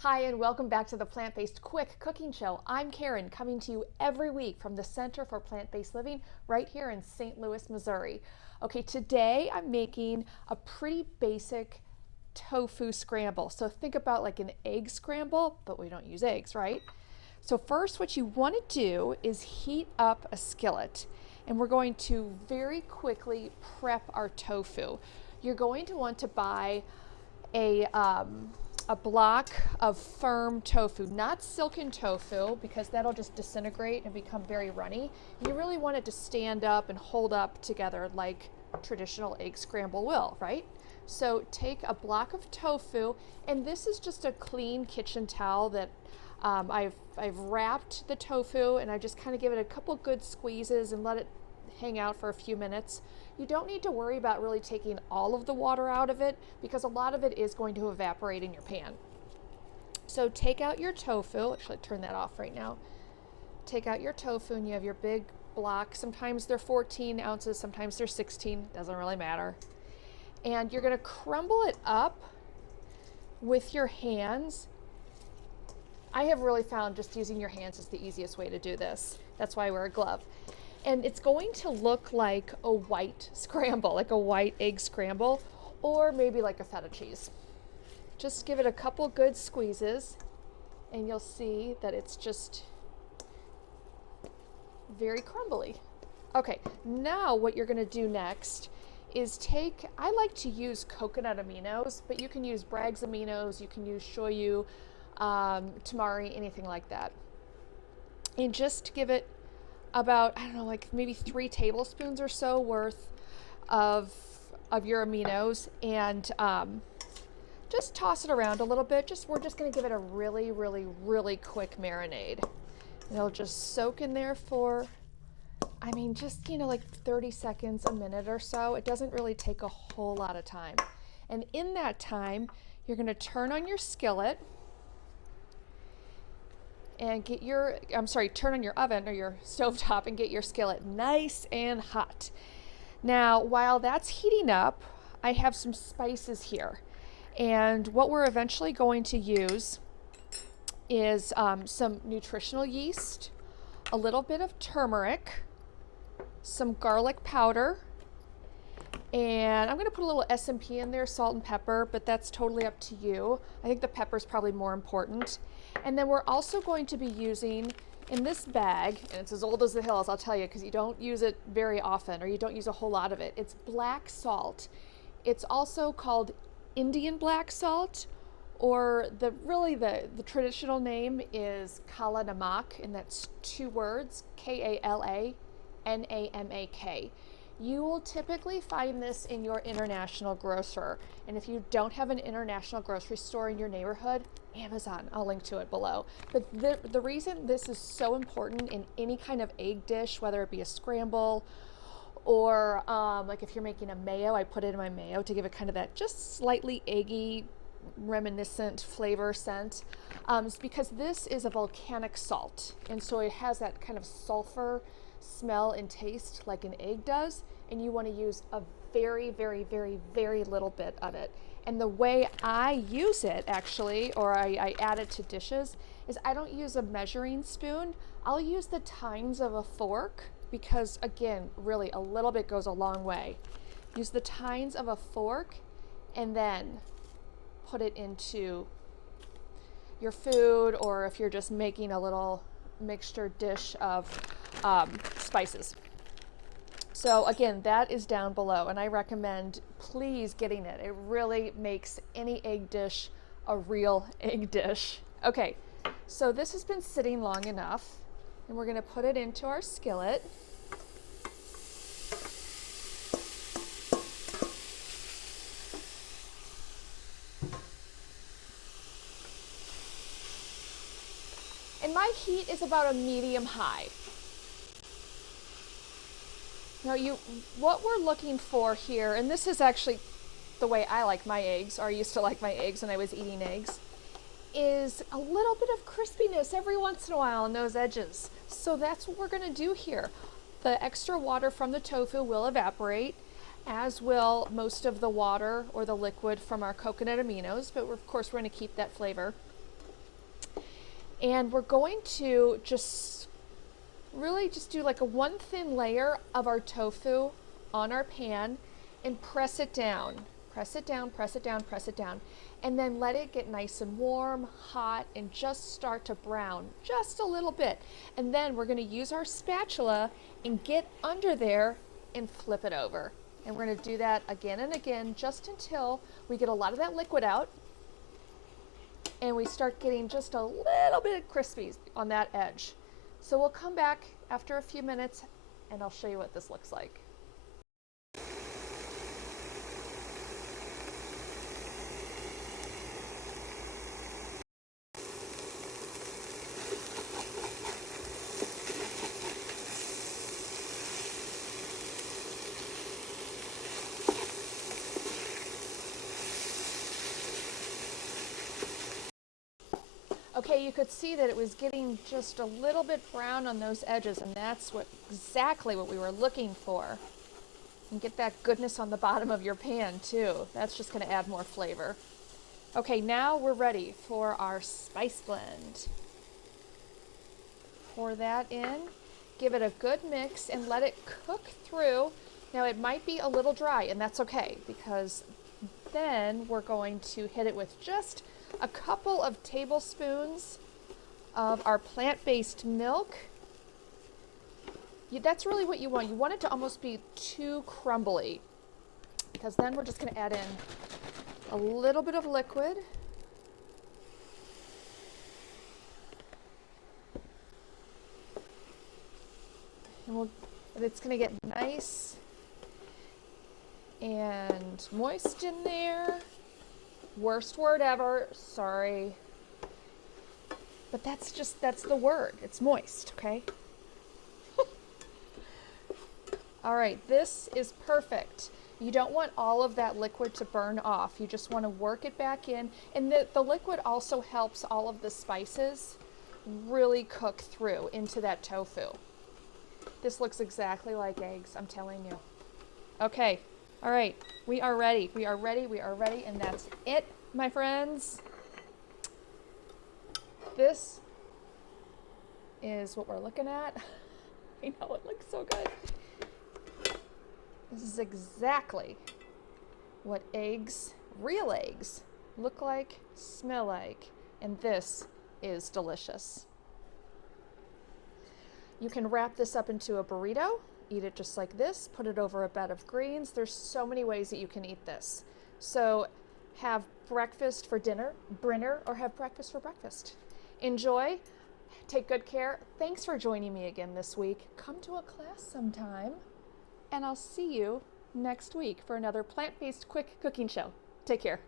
Hi, and welcome back to the Plant-Based Quick Cooking Show. I'm Karen, coming to you every week from the Center for Plant-Based Living right here in St. Louis, Missouri. Okay, today I'm making a pretty basic tofu scramble. So think about like an egg scramble, but we don't use eggs, right? So first what you want to do is heat up a skillet, and we're going to very quickly prep our tofu. You're going to want to buy a block of firm tofu, not silken tofu, because that'll just disintegrate and become very runny. You really want it to stand up and hold up together like traditional egg scramble will, right? So take a block of tofu, and this is just a clean kitchen towel that I've wrapped the tofu, and I just kind of give it a couple good squeezes and let it hang out for a few minutes. You don't need to worry about really taking all of the water out of it because a lot of it is going to evaporate in your pan. So take out your tofu. Actually, turn that off right now. Take out your tofu and you have your big block. Sometimes they're 14 ounces, sometimes they're 16. Doesn't really matter. And you're going to crumble it up with your hands. I have really found just using your hands is the easiest way to do this. That's why I wear a glove. And it's going to look like a white scramble, like a white egg scramble, or maybe like a feta cheese. Just give it a couple good squeezes and you'll see that it's just very crumbly. Okay, now what you're gonna do next is I like to use coconut aminos, but you can use Bragg's aminos, you can use shoyu, tamari, anything like that. And just give it about, I don't know, like maybe 3 tablespoons or so worth of your aminos, and just toss it around a little bit. We're just going to give it a really quick marinade. And it'll just soak in there for, I mean, just, like 30 seconds, a minute or so. It doesn't really take a whole lot of time. And in that time, you're going to turn on your skillet and turn on your oven or your stovetop and get your skillet nice and hot. Now, while that's heating up, I have some spices here. And what we're eventually going to use is some nutritional yeast, a little bit of turmeric, some garlic powder, and I'm going to put a little S&P in there, salt and pepper, but that's totally up to you. I think the pepper is probably more important. And then we're also going to be using, in this bag, and it's as old as the hills, I'll tell you, because you don't use it very often, or you don't use a whole lot of it. It's black salt. It's also called Indian black salt, or the traditional name is Kala Namak, and that's 2 words, KalaNamak. You will typically find this in your international grocer. And if you don't have an international grocery store in your neighborhood, Amazon, I'll link to it below. But the reason this is so important in any kind of egg dish, whether it be a scramble or like if you're making a mayo, I put it in my mayo to give it kind of that just slightly eggy, reminiscent flavor scent, is because this is a volcanic salt. And so it has that kind of sulfur smell and taste like an egg does, and you want to use a very little bit of it. And the way I use it, actually, or I add it to dishes, is I don't use a measuring spoon. I'll use the tines of a fork, because again, really a little bit goes a long way. Use the tines of a fork and then put it into your food, or if you're just making a little mixture dish of spices. So again, that is down below, and I recommend please getting it. It really makes any egg dish a real egg dish. Okay, so this has been sitting long enough, and we're going to put it into our skillet. And my heat is about a medium high. Now what we're looking for here, and this is actually the way I like my eggs, or I used to like my eggs when I was eating eggs, is a little bit of crispiness every once in a while on those edges. So that's what we're going to do here. The extra water from the tofu will evaporate, as will most of the water or the liquid from our coconut aminos, but of course we're going to keep that flavor. And we're going to just really just do like a one thin layer of our tofu on our pan and press it down. Press it down, press it down, press it down. And then let it get nice and warm, hot, and just start to brown just a little bit. And then we're going to use our spatula and get under there and flip it over. And we're going to do that again and again just until we get a lot of that liquid out and we start getting just a little bit crispy on that edge. So we'll come back after a few minutes and I'll show you what this looks like. Okay, you could see that it was getting just a little bit brown on those edges, and that's exactly what we were looking for. And get that goodness on the bottom of your pan too. That's just going to add more flavor. Okay, now we're ready for our spice blend. Pour that in, give it a good mix, and let it cook through. Now it might be a little dry, and that's okay, because then we're going to hit it with just a couple of tablespoons of our plant-based milk. That's really what you want. You want it to almost be too crumbly, because then we're just going to add in a little bit of liquid. And it's going to get nice and moist in there. Worst word ever, sorry. But that's the word. It's moist, okay? All right, this is perfect. You don't want all of that liquid to burn off. You just want to work it back in. And the liquid also helps all of the spices really cook through into that tofu. This looks exactly like eggs, I'm telling you. Okay. All right, we are ready, we are ready, we are ready, and that's it, my friends. This is what we're looking at. I know, it looks so good. This is exactly what eggs, real eggs, look like, smell like, and this is delicious. You can wrap this up into a burrito. Eat it just like this, put it over a bed of greens. There's so many ways that you can eat this. So have breakfast for dinner, or have breakfast for breakfast. Enjoy, take good care. Thanks for joining me again this week. Come to a class sometime, and I'll see you next week for another plant-based quick cooking show. Take care.